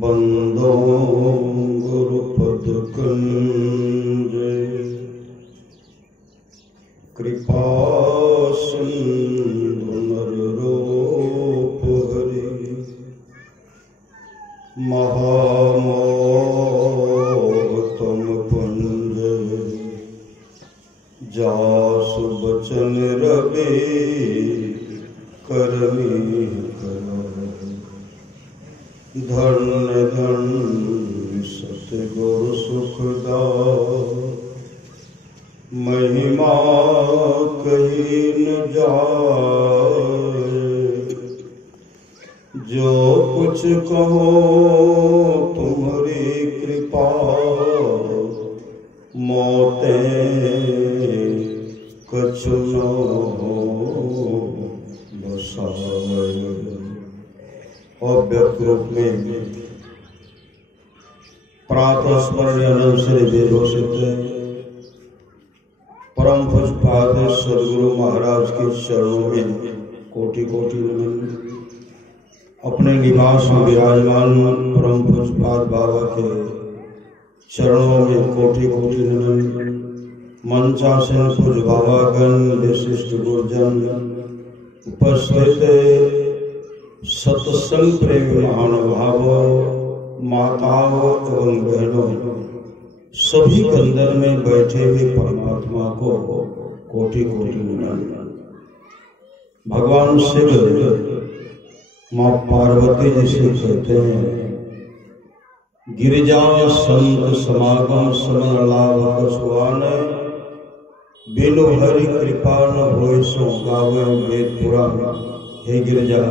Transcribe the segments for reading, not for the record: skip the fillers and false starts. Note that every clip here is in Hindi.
बंदो गुरुपद कुंज कृपा सिंधु नररूप हरि महामोह तुम पुंज जासु बचन रवि करमी धन्य धन्य सतगुरु सुखदाय महिमा कही न जाए। जो कुछ कहो तुम्हारी कृपा मोते कछु न बसाए। अव्यक्त रूप में प्रातः स्मरण से विभूषित परम पूज्य सदगुरु महाराज के चरणों में कोटि कोटि नमन। अपने निवास में विराजमान परम पूज्य बाबा के चरणों में कोटि कोटि नमन। मंचासन पूज्य बाबागण, विशिष्ट गुरुजन, उपस्थित सत्संग प्रेमी महानुभावों, माताओं एवं बहनों, सभी के अंदर में बैठे हुए परमात्मा को कोटि कोटि नमन। भगवान शिव माँ पार्वती जिसे कहते हैं, गिरिजा संत समागम समन लाभ कसुआन बिनु हरि कृपा न होय सो गावे वेद पुराण। हे गिरिजा,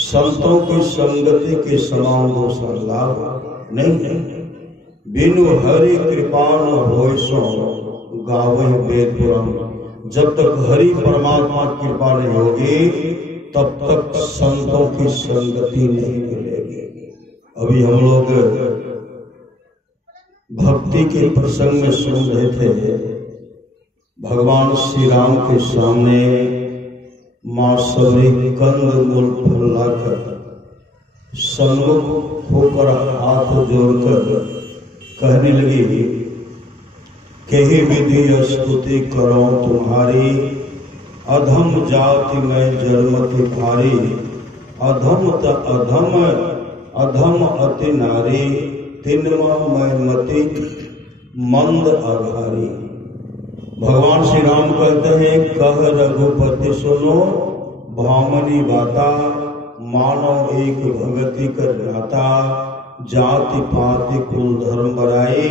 संतों की संगति के समान दूसरा लाभ नहीं है। बिनु हरि कृपा न होय सो गावे वेद पुराण। जब तक हरि परमात्मा की कृपा नहीं होगी तब तक संतों की संगति नहीं मिलेगी। अभी हम लोग भक्ति के प्रसंग में सुन रहे थे, भगवान श्री राम के सामने माँ सबरी कंद मूल फल लाकर सन्मुख होकर हाथ जोड़कर कहने लगी, कही विधि स्तुति करो तुम्हारी, अधम जाति में जन्मति भारी। अधम त अधम अधम अति नारी, तिनमा मैं मति मंद आधारी। भगवान श्री राम कहते हैं, कह रघुपति सुनो भामनी बाता, मानव एक भगति कर जाता। जाति पाति कुल धर्म बराई,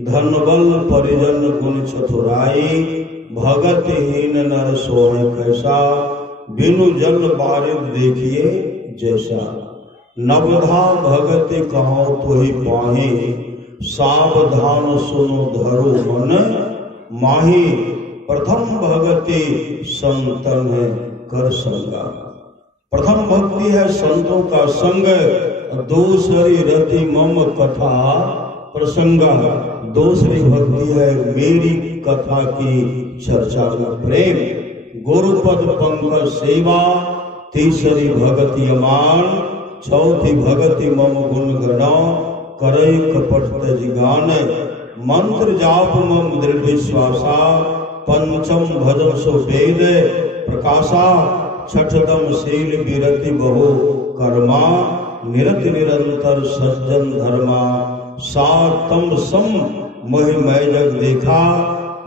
धन बल परिजन गुण चतुराई। भगत हीन नर सोए कैसा, बिनु जल बारिद देखिए जैसा। नवधा भगति कहो तो ही पाही, सावधान सुनो धरो मन माही। प्रथम भगति संतन है कर संगा। प्रथम भक्ति है संतों का संग, दूसरी रति मम कथा प्रसंगा। दूसरी भक्ति है मेरी कथा की चर्चा का प्रेम। गुरुपद पंकज सेवा, तीसरी भगति अमान। चौथी भगति मम गुण गणो, करे कपट तज गान। मंत्र जाप मम दृढ़ विश्वासा, पंचम भजन सो वेद प्रकाशा। छठदम शील विरति बहु कर्मा, निरति निरंतर सज्जन धर्मा। सातम सम मोहि मैं जग देखा,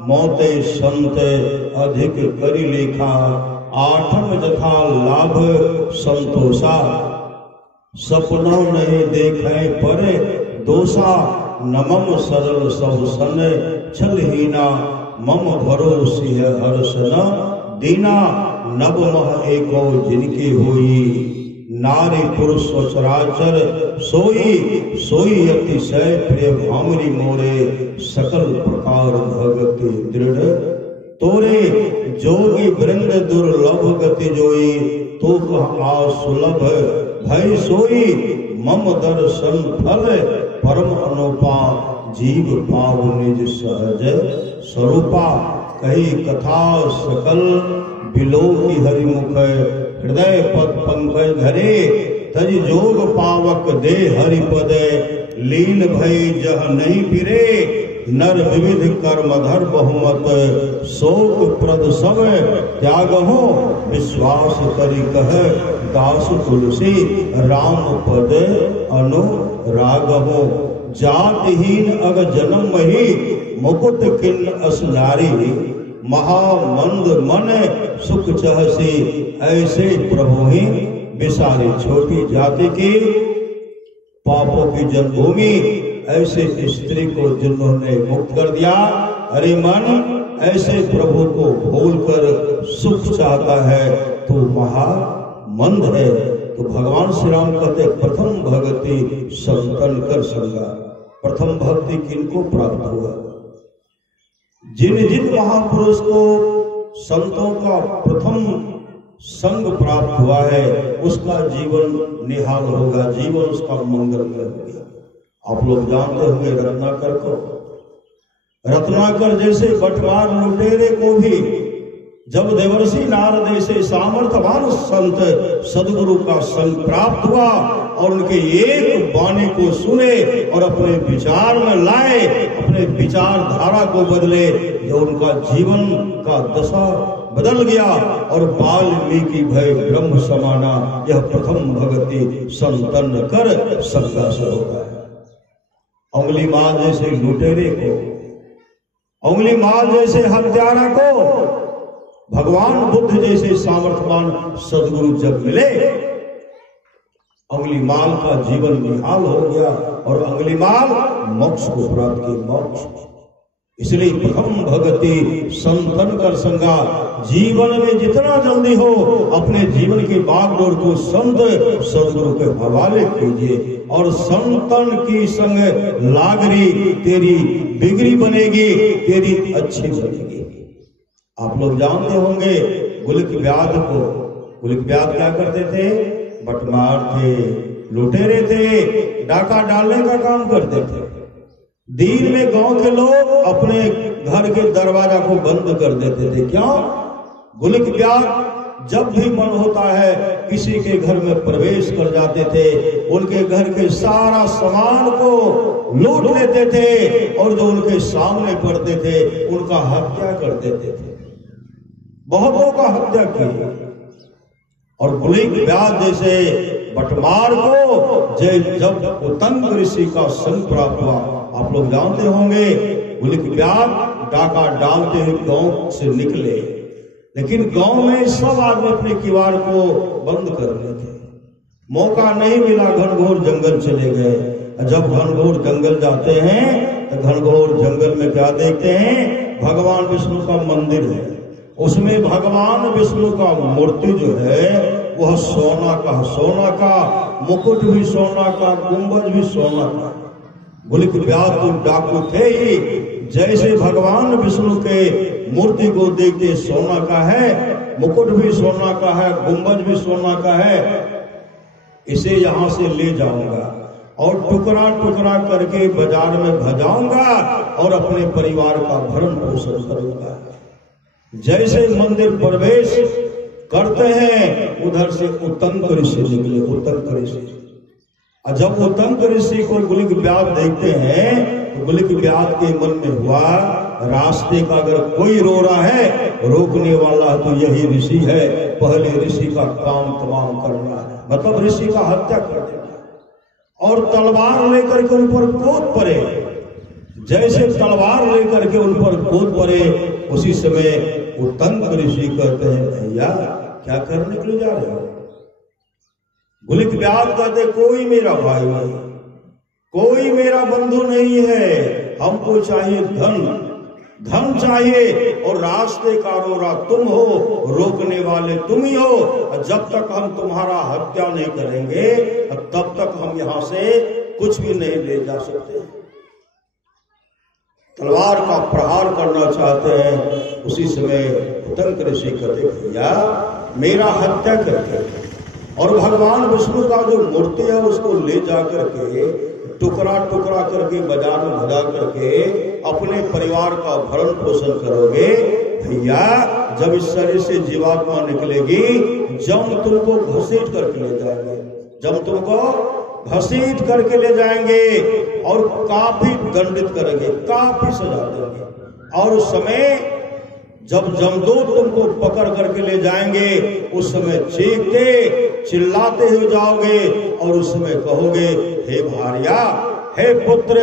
मोते संत अधिक करी लेखा। आठम जथा लाभ संतोषा, सपनों नहीं देखे परे दोषा। नमम सरल सब सन छलहीना, मम भरोसी है हर्ष न दीना। नव मह एको जिनकी हुई, नारी पुरुष सचराचर सोई। सोई अतिशय प्रिय भामरी मोरे, सकल प्रकार भगति दृढ़ तोरे। जोगी वृंद दुर्लभ गति जोई, तो कहा सुलभ भय सोई। मम दर्शन फल परम अनुपा, जीव पाव निज सहज स्वरूपा, कही कथा सकल बिलो की हरिमुख, हृदय पद पंकज धरे तज जोग पावक दे हरिपद, लीन भई जह नहीं फिरे नर विविध कर्मधर बहुमत, शोक प्रद सब त्याग हो विश्वास करि कह, दास तुलसी राम पद अनुराग हो, जातहीन अग जन्म मही मुकुट किन्न अस नारी, महामंद मन सुख चहसी ऐसे प्रभु ही बिसारी, छोटी जाति की पापों की जन्मभूमि ऐसे स्त्री को जिन्होंने मुक्त कर दिया। अरे मन ऐसे प्रभु को भूलकर सुख चाहता है तो महामंद है। तो भगवान श्री राम कहते प्रथम भक्ति संतन कर संगा। प्रथम भक्ति किनको प्राप्त हुआ? जिन जिन महापुरुष को संतों का प्रथम संग प्राप्त हुआ है उसका जीवन निहाल होगा, जीवन उसका मंगलमय होगा। आप लोग जानते होंगे रत्नाकर को। रत्नाकर जैसे बटवार लुटेरे को भी जब देवर्षि नारद जैसे सामर्थ्यवान संत सदगुरु का संग प्राप्त हुआ और उनके एक वाणी को सुने और अपने विचार में लाए, अपने विचारधारा को बदले, जो उनका जीवन का दशा बदल गया और वाल्मीकि भय ब्रह्म समाना। यह प्रथम भक्ति संतन कर संगा से होता है। उंगली माल जैसे लुटेरे को, उंगली माल जैसे हत्यारा को भगवान बुद्ध जैसे सामर्थ्यवान सदगुरु जब मिले, उंगली माल का जीवन निहाल हो गया और उंगली माल मोक्ष को प्राप्त की, मोक्ष। इसलिए प्रथम भक्ति संतन कर संगा। जीवन में जितना जल्दी हो अपने जीवन की बागडोर को संत सदगुरु के हवाले कीजिए और संतन की संग लागरी तेरी बिगड़ी बनेगी, तेरी अच्छी बनेगी। आप लोग जानते होंगे गुलिक व्याध को। गुलिक व्याध क्या करते थे? बटमार थे, लुटेरे थे, डाका डालने का काम करते थे। दिन में गांव के लोग अपने घर के दरवाजा को बंद कर देते थे। क्यों? गुलिक व्याध जब भी मन होता है किसी के घर में प्रवेश कर जाते थे, उनके घर के सारा सामान को लूट लेते थे और जो उनके सामने पड़ते थे उनका हत्या कर देते थे। बहुतों का हत्या की। और गुलिक व्याध जैसे बटमार को जब उतंग ऋषि का संग प्राप्त हुआ, आप लोग जानते होंगे गुलिक व्याध डाका डालते हुए गांव से निकले, लेकिन गांव में सब आदमी अपने किवाड़ को बंद कर लेते। मौका नहीं मिला, घनघोर जंगल चले गए। जब घनघोर जंगल जाते हैं तो घनघोर जंगल में क्या देखते हैं? भगवान विष्णु का मंदिर है। उसमें भगवान विष्णु का मूर्ति जो है वह सोना का, मुकुट भी सोना का, गुंबज भी सोना का। गुलिक व्याध तो डाकू थे ही, जैसे भगवान विष्णु के मूर्ति को देखते सोना का है, मुकुट भी सोना का है, गुंबज भी सोना का है, इसे यहां से ले जाऊंगा और टुकड़ा टुकड़ा करके बाजार में भजाऊंगा और अपने परिवार का भरण पोषण करूंगा। जैसे मंदिर प्रवेश करते हैं उधर से उतंक ऋषि निकले। उतंक ऋषि, और जब उतंक ऋषि को गुलिक व्याध देखते हैं तो गुलिक व्याध के मन में हुआ, रास्ते का अगर कोई रो रहा है, रोकने वाला तो यही ऋषि है। पहले ऋषि का काम तमाम करना है, मतलब ऋषि का हत्या कर देना और तलवार लेकर के उन पर कूद पड़े। जैसे तलवार लेकर के उन पर कूद पड़े, उसी समय उतंक ऋषि कहते हैं, भैया क्या करने के लिए जा रहे हो? गुलिक व्याध कहते कोई मेरा भाई नहीं, कोई मेरा बंधु नहीं है, हमको चाहिए धन, धन चाहिए और रास्ते का रोरा तुम हो, रोकने वाले तुम ही हो। और जब तक हम तुम्हारा हत्या नहीं करेंगे तब तक हम यहां से कुछ भी नहीं ले जा सकते। तलवार का प्रहार करना चाहते हैं। उसी समय उतंक ऋषि कहते भैया मेरा हत्या करके और भगवान विष्णु का जो मूर्ति है उसको ले जाकर के टुकड़ा टुकड़ा करके बाजार में भगा करके अपने परिवार का भरण पोषण करोगे, भैया जब इस शरीर से जीवात्मा निकलेगी, जम तुमको घसीट करके ले जाएंगे, जम तुमको घसीट करके ले जाएंगे और काफी दंडित करेंगे, काफी सजा देंगे। और उस समय जब जमदूत तुमको पकड़ करके ले जाएंगे, उस समय चीखते चिल्लाते हुए जाओगे और उस समय कहोगे, हे भारिया, हे पुत्र,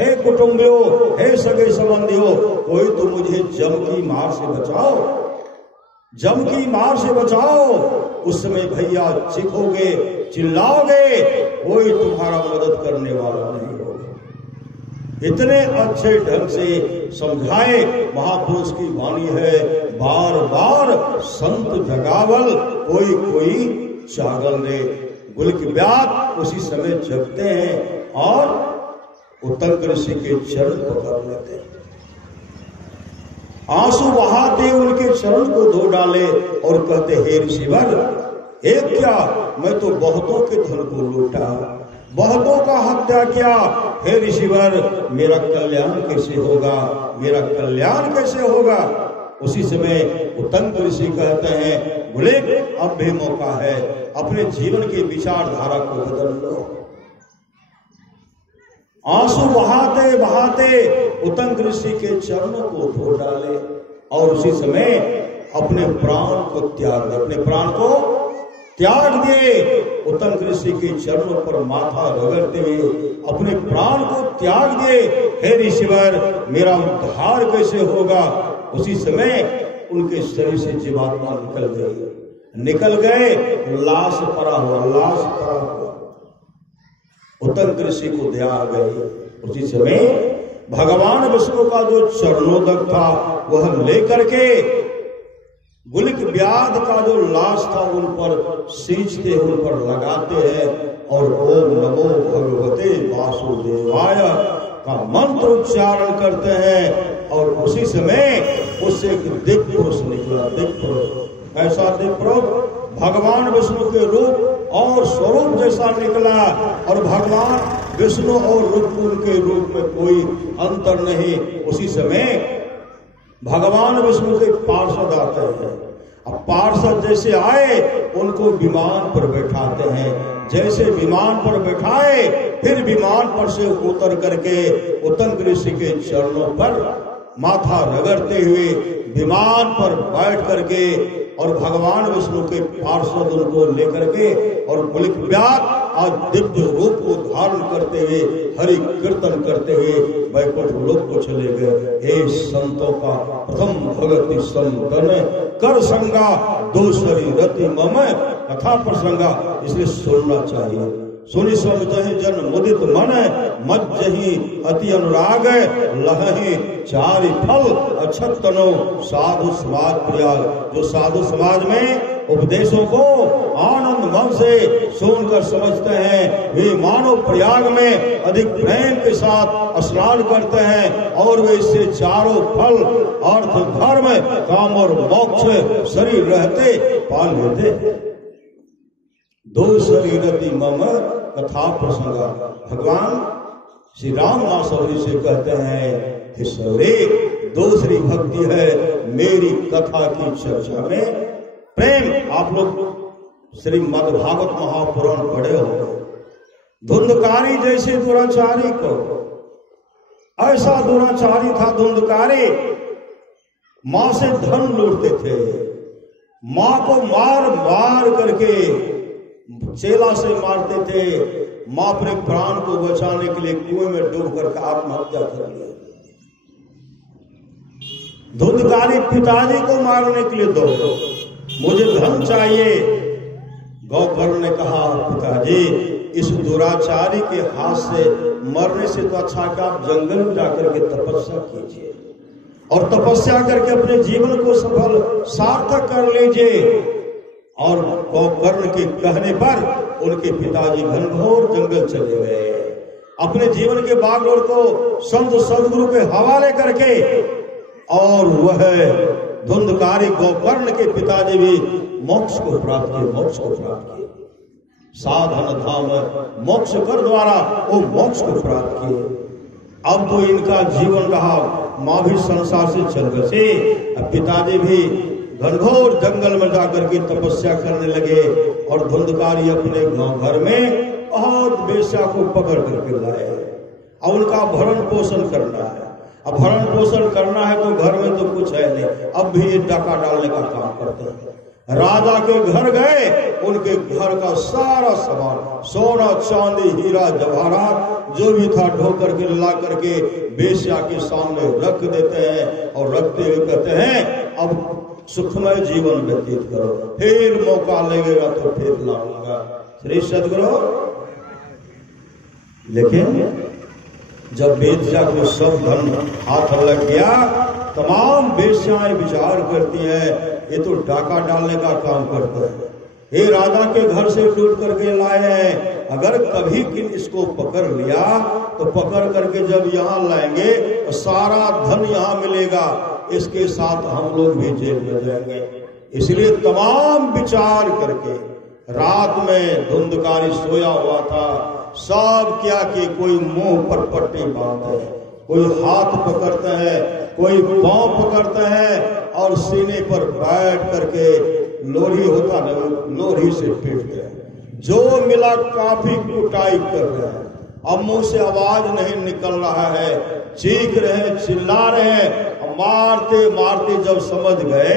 हे कुटुंबियों, हे सगे संबंधियों, कोई तो मुझे जम की मार से बचाओ, जम की मार से बचाओ। उस समय भैया चीखोगे, चिल्लाओगे, कोई तुम्हारा मदद करने वाला नहीं होगा। इतने अच्छे ढंग से समझाए महापुरुष की वाणी है, बार बार संत जगावल, कोई कोई जागल रे। गुलक व्याध उसी समय जगते हैं और उत्तंक ऋषि के चरण पकड़ लेते हैं, आंसू बहाते उनके चरण को धो डाले और कहते, हे ऋषिवर, एक क्या, मैं तो बहुतों के धन को लूटा, बहुतों का हत्या किया, हे ऋषिवर मेरा कल्याण कैसे होगा, मेरा कल्याण कैसे होगा। उसी समय उत्तंक ऋषि कहते हैं, बोले अब भी मौका है, अपने जीवन की विचारधारा को बदल लो। आंसू बहाते बहाते उत्तंक ऋषि के चरणों को धो डाले और उसी समय अपने प्राण को त्याग दिए, अपने प्राण को त्याग दिए। उत्तंक ऋषि के चरणों पर माथा रगड़ते हुए अपने प्राण को त्याग दिए, हे ऋषिवर मेरा उद्धार कैसे होगा। उसी समय उनके शरीर से जीवात्मा निकल गए, लाश पड़ा हुआ, लाश पड़ा हुआ। उत्तंक ऋषि को दया आ गई। उसी समय भगवान विष्णु का जो चरणोदक था वह लेकर के गुलिक व्याध का जो लाश था उन पर सींचते, उन पर लगाते हैं और ओम नमो भगवते वासुदेवाय का मंत्र उच्चारण करते हैं। और उसी समय उससे एक दिव्य पुरुष निकला, दिव्य पुरुष। ऐसा दिव्य पुरुष भगवान विष्णु के रूप और स्वरूप जैसा निकला और भगवान विष्णु और रुद्र के रूप में कोई अंतर नहीं। उसी समय भगवान विष्णु के पार्षद आते हैं। अब पार्षद जैसे आए उनको विमान पर बैठाते हैं, जैसे विमान पर बैठाए फिर विमान पर से उतर करके उत्तंक ऋषि के चरणों पर माथा रगड़ते हुए विमान पर बैठ करके और भगवान विष्णु के पार्षद उनको लेकर के और गुलिक व्याध आज दिव्य रूप को धारण करते हुए हरि कीर्तन करते हुए वैकुंठ लोक को चले गए। हे संतों का प्रथम भगति संतन कर संगा दूसरी रति मम कथा प्रसंगा, इसलिए सुनना चाहिए। सुनि समझहि जन मुदित मन मज्जहि अति अनुराग लहहि चारि फल अक्षत तनो साधु समाज प्रयाग। जो साधु समाज में उपदेशों को आनंद मन से सुनकर समझते हैं वे मानव प्रयाग में अधिक प्रेम के साथ स्नान करते हैं और वे इससे चारों फल अर्थ धर्म काम और मोक्ष शरीर रहते पाल लेते। दो शरीरति मम कथा प्रसंगा। भगवान श्री राम मां सौरी से कहते हैं, हे सौरे दूसरी भक्ति है मेरी कथा की चर्चा में प्रेम। आप लोग श्रीमद् भागवत महापुराण पढ़े हो। धुंधकारी जैसे दुराचारी को, ऐसा दुराचारी था धुंधकारी, मां से धन लूटते थे, मां को मार मार करके चेला से मारते थे। मां अपने प्राण को बचाने के लिए कुएं में डूब करके आत्महत्या कर लिया। धुंधकारी पिताजी को मारने के लिए दो, मुझे धन चाहिए। गौकर्ण ने कहा, पिताजी इस दुराचारी के हाथ से मरने से तो अच्छा कि आप जंगल में जाकर के तपस्या कीजिए और तपस्या करके अपने जीवन को सफल सार्थक कर लीजिए। और गौकर्ण के कहने पर उनके पिताजी घनघोर जंगल चले गए, अपने जीवन के बागडोर को संत सदगुरु के हवाले करके। और वह धुंधकारी गौकर्ण के पिताजी भी मोक्ष को प्राप्त किए, मोक्ष को प्राप्त किए। साधन धाम मोक्ष कर द्वारा वो मोक्ष को प्राप्त किए। अब तो इनका जीवन रहा, माँ भी संसार से चल बसे, अब पिताजी भी घनघोर जंगल में जाकर के तपस्या करने लगे और धुंधकारी अपने गांव घर में बहुत बेश्या को पकड़ करके लाए और उनका भरण पोषण करना है। अब भरण पोषण करना है तो घर में तो कुछ है नहीं, अब भी ये डाका डालने का काम करते हैं। राजा के घर गए, उनके घर का सारा सामान सोना चांदी हीरा जवाहरात जो भी था ढो करके ला करके बेश्या के सामने रख देते हैं और रखते हुए कहते हैं अब सुखमय जीवन व्यतीत करो, फिर मौका लगेगा तो फिर लाऊंगा। श्री सदगुरु। लेकिन जब बेश्या को सब धन हाथ लग गया, तमाम बेश्याएं विचार करती हैं ये तो डाका डालने का काम करता है, ये राजा के घर से लूट करके लाए हैं, अगर कभी किन इसको पकड़ लिया तो पकड़ करके जब यहाँ लाएंगे तो सारा धन यहाँ मिलेगा, इसके साथ हम लोग भी जेल में जाएंगे। इसलिए तमाम विचार करके रात में धुंधकारी सोया हुआ था, सब क्या कि कोई मुंह पर पट्टी बांधते हैं, कोई हाथ पकड़ते हैं, कोई पांव पकड़ते हैं और सीने पर बैठ करके लोरी होता है लोरी से पीटते हैं। जो मिला काफी कुटाई कर रहे हैं, अब मुंह से आवाज नहीं निकल रहा है, चीख रहे हैं, चिल्ला रहे हैं, मारते मारते जब समझ गए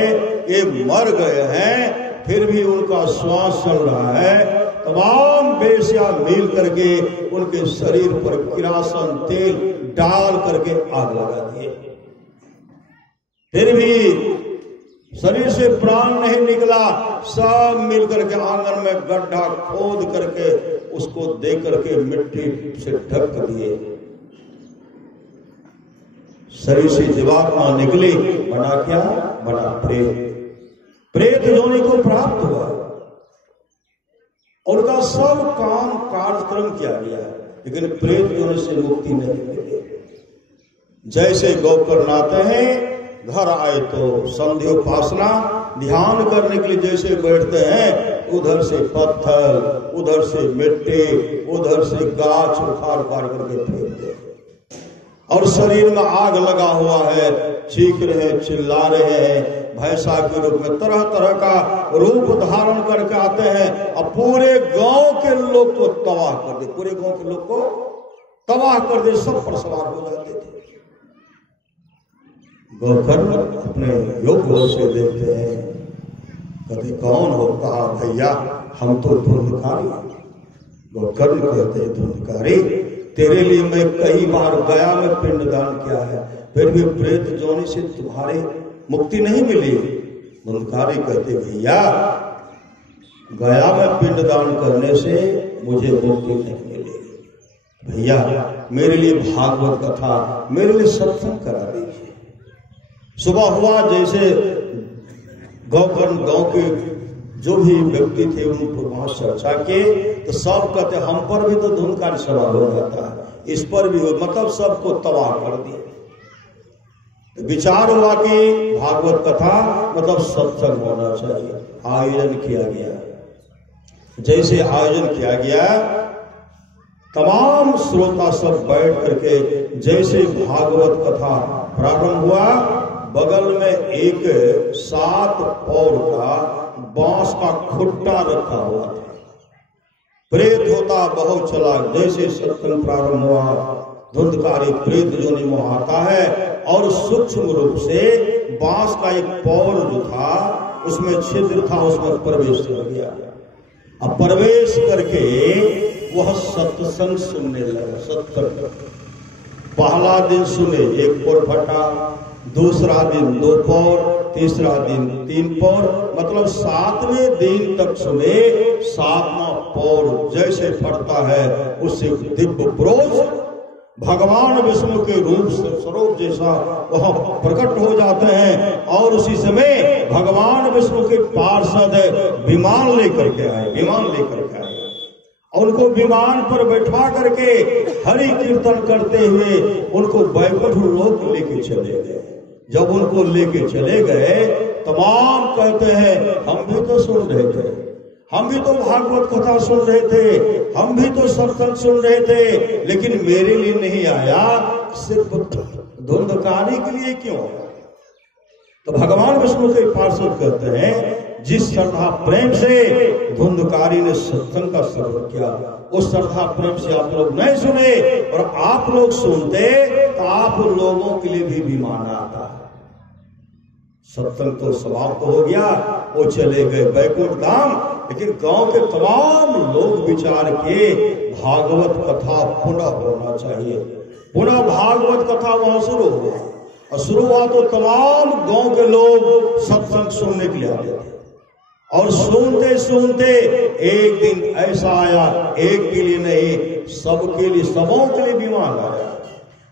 ये मर गए हैं, फिर भी उनका श्वास चल रहा है, तमाम बेश्या मिल करके उनके शरीर पर किरासन तेल डाल करके आग लगा दिए। फिर भी शरीर से प्राण नहीं निकला, सब मिल करके आंगन में गड्ढा खोद करके उसको दे करके मिट्टी से ढक दिए। शरीर से जीवात्मा निकली, बना क्या? बना प्रेत। प्रेत योनि को प्राप्त हुआ, उनका सब काम कार्यक्रम किया गया है, लेकिन प्रेत योनि से मुक्ति नहीं मिली। जैसे गौकर आते हैं, घर आए तो संध्योपासना ध्यान करने के लिए जैसे बैठते हैं, उधर से पत्थर, उधर से मिट्टी, उधर से गाछ उखाड़ उखाड़ करके फेंकते हैं और शरीर में आग लगा हुआ है, चीख रहे हैं, चिल्ला रहे हैं, भैंसा के रूप में तरह तरह का रूप धारण करके आते हैं और पूरे गांव के लोग को तबाह कर दे, पूरे गांव के लोग को तबाह कर दे, सब पर सवार हो जाते थे। गौकर्ण अपने योग से देखते हैं, कभी कौन हो? कहा भैया हम तो धुंधकारी। गौकर्ण कहते हैं धुंधकारी, तेरे लिए मैं कई बार गया में पिंडदान किया है, फिर भी प्रेत योनि से तुम्हारे मुक्ति नहीं मिली। धुंधकारी कहते भैया गया में पिंडदान करने से मुझे मुक्ति नहीं मिलेगी, भैया मेरे लिए भागवत कथा, मेरे लिए सत्संग करा दीजिए। सुबह हुआ, जैसे गौकर्ण गांव के जो भी व्यक्ति थे उनको वहां चर्चा किए तो सब कहते हम पर भी तो धुंधकारी सवार हो जाता है, इस पर भी हो, मतलब सबको तबाह कर दिया। तो विचार हुआ कि भागवत कथा मतलब सत्संग होना चाहिए, आयोजन किया गया। जैसे आयोजन किया गया, तमाम श्रोता सब बैठ करके जैसे भागवत कथा प्रारंभ हुआ, बगल में एक 7 पौर का बांस का खुट्टा रखा हुआ था। प्रेत होता बहुत चला, जैसे सत्संग प्रारंभ हुआ, धुंधकारी प्रेत योनि में आता है और सूक्ष्म रूप से बांस का एक पौर जो था उसमें छिद्र था, उसमें प्रवेश कर गया। अब प्रवेश करके वह सत्संग सुनने लगा। सत्संग पहला दिन सुने 1 पौर फटा, दूसरा दिन 2 पौर, तीसरा दिन 3 पौर, मतलब 7वें दिन तक सुने। 7वां पौर जैसे फटता है उससे दिव्य पुरुष भगवान विष्णु के रूप से स्वरूप जैसा वह प्रकट हो जाते हैं और उसी समय भगवान विष्णु के पार्षद विमान लेकर के आए, विमान लेकर के आए और उनको विमान पर बैठा करके हरि कीर्तन करते हुए उनको वैकुंठ लोक लेके चले गए। जब उनको लेके चले गए, तमाम कहते हैं हम भी तो सुन रहे थे, हम भी तो भागवत कथा सुन रहे थे, हम भी तो सत्संग सुन रहे थे, लेकिन मेरे लिए नहीं आया, सिर्फ धुंधकारी के लिए क्यों? तो भगवान विष्णु के पार्षद कहते हैं, जिस श्रद्धा प्रेम से धुंधकारी ने सत्संग का श्रवण किया, उस श्रद्धा प्रेम से आप लोग नहीं सुने और आप लोग सुनते तो आप लोगों के लिए भी विमान आता। सत्संग तो समाप्त हो गया, वो चले गए बैकुंठ धाम, लेकिन गांव के तमाम लोग विचार किए भागवत कथा पुनः होना चाहिए। पुनः भागवत कथा वहां शुरू हुआ और शुरू हुआ तो तमाम गांव के लोग सत्संग सुनने के लिए आते थे और सुनते सुनते एक दिन ऐसा आया, एक के लिए नहीं सबके लिए, सबों के लिए विमान आया।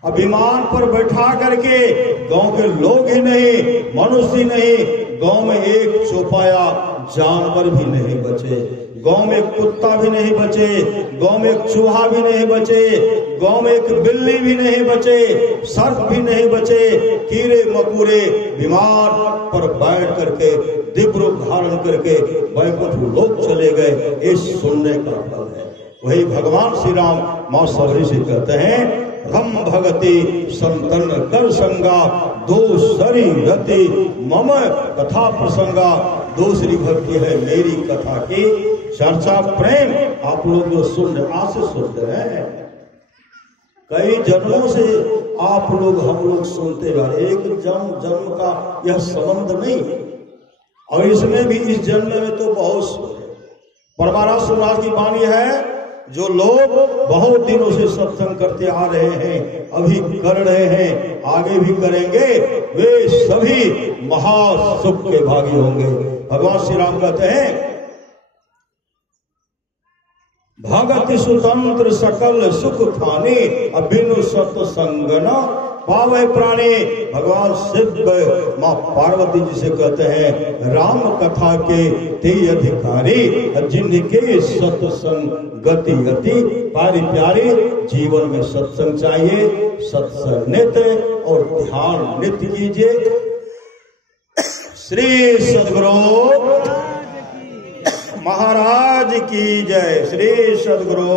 अब विमान पर बैठा करके गांव के लोग ही नहीं, मनुष्य नहीं, गांव में एक चौपाया जानवर भी नहीं बचे, गांव में एक कुत्ता भी नहीं बचे, गांव में एक चूहा भी नहीं बचे, गांव में एक बिल्ली भी नहीं बचे, सर्प भी नहीं बचे, कीड़े मकोड़े विमान पर बैठ करके दिव्य रूप धारण करके वैकुंठ लोक चले गए। इस सुनने का फल है। वही भगवान श्री राम मां सबरी से कहते हैं, रम भगति संतन कर संगा दूसरी रति मम कथा प्रसंगा। दूसरी भक्ति है मेरी कथा की चर्चा, प्रेम। आप लोग जो सुन रहे, आज से सुनते हैं, कई जन्मों से आप लोग हम लोग सुनते रहे, एक जन्म का यह संबंध नहीं, और इसमें भी इस जन्म में तो बहुत परमारा सुनाथ की वाणी है। जो लोग बहुत दिनों से सत्संग करते आ रहे हैं, अभी कर रहे हैं, आगे भी करेंगे, वे सभी महासुख के भागी होंगे। भगवान श्री राम कहते हैं, भगति स्वतंत्र सकल सुख खाने अभिनु सत्संग न पावे प्राणी। भगवान शिव मां पार्वती जी से कहते हैं, राम कथा के ते अधिकारी जिनके सत्संग गति गति पारी प्यारी। जीवन में सत्संग चाहिए, सत्संग नित्य और ध्यान नित्य कीजिए। श्री सद्गुरु महाराज की जय, श्री सद्गुरु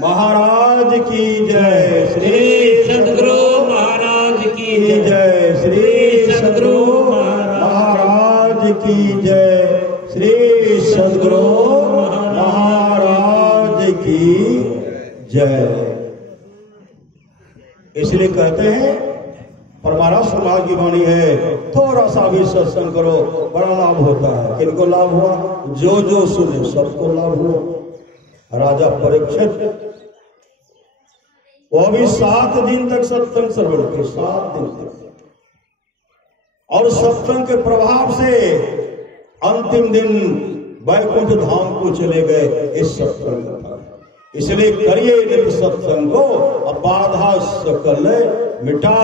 महाराज की जय, श्री सद्गुरु महाराज की जय, श्री सद्गुरु महाराज की जय, श्री सद्गुरु महाराज की जय। इसलिए कहते हैं, परमारा समाज की वाणी है, थोड़ा सा भी सत्संग करो बड़ा लाभ होता है। किनको लाभ हुआ? जो जो सुने सबको लाभ हुआ। राजा परीक्षित वो भी 7 दिन तक सत्संग श्रवण किए, 7 दिन तक, और सत्संग के प्रभाव से अंतिम दिन वैकुंठ धाम को चले गए इस सत्संग का। इसलिए करिए नित्य सत्संग को, अब बाधा सकल मिटा,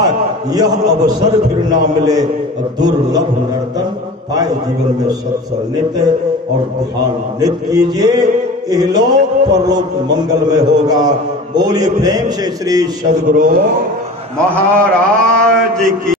यह अवसर फिर ना मिले, दुर्लभ नर्तन पाए। जीवन में सत्संग नित्य और ध्यान नित्य कीजिए, इहलोक परलोक मंगल में होगा। बोलिए प्रेम से श्री सद्गुरु महाराज की।